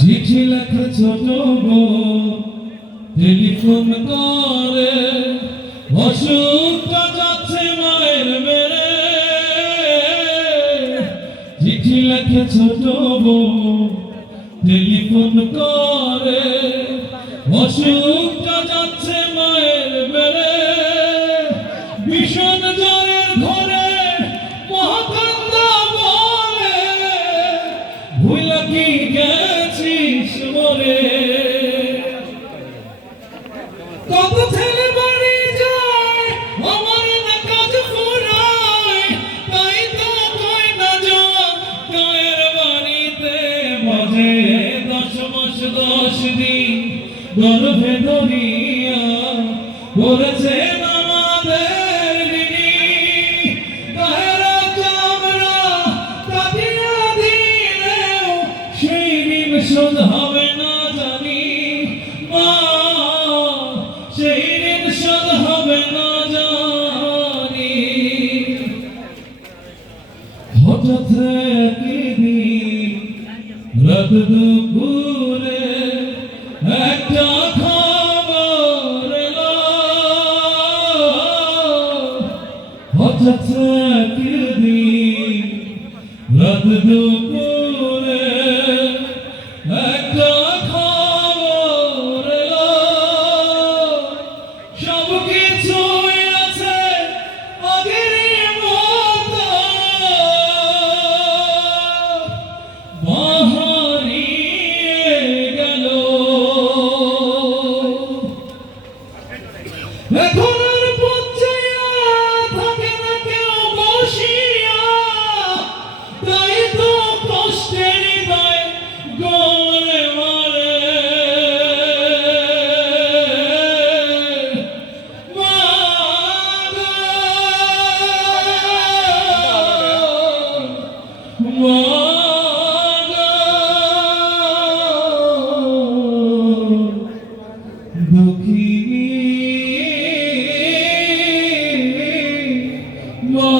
চিঠি লেখা ছোট টেলিফোন করে অসুখটা যাচ্ছে মায়ের বেড়ে। চিঠি লেখা ছোট টেলিফোন করে অসুখটা যাচ্ছে মায়ের বেড়ে। ভীষণ জ্বরের ঘরে মহাকান্দা বলে ভুলা কি গেছিস মরে। কত ছেলে বাড়ি যায় আমার না কাজ ফুরায়, তাই তো কই না যা গায়ের বাড়িতে বাজে 10 মাস 10 দিন গর্ভে ধরিয়া করেছে আমাদের দিদি। তাহারা চামড়া কাটিয়া দিলেও সেই দিন শোধ হবে না জানি মা, সেই দিন শোধ হবে না জানি। হঠাৎ একদিন রাত দুপুরে একটা খবর এলো। হঠাৎ একদিন রাত দুপুরে একটা খবর এলো। সব কিছুই আছে আগের মতো, হারিয়ে গেল। এখন আর পৌঁছাইয়া থাকে না কেউ বসিয়া, তাই তো কষ্টের হৃদয় গড়ে মারে। মা গো, দুঃখিনী মা।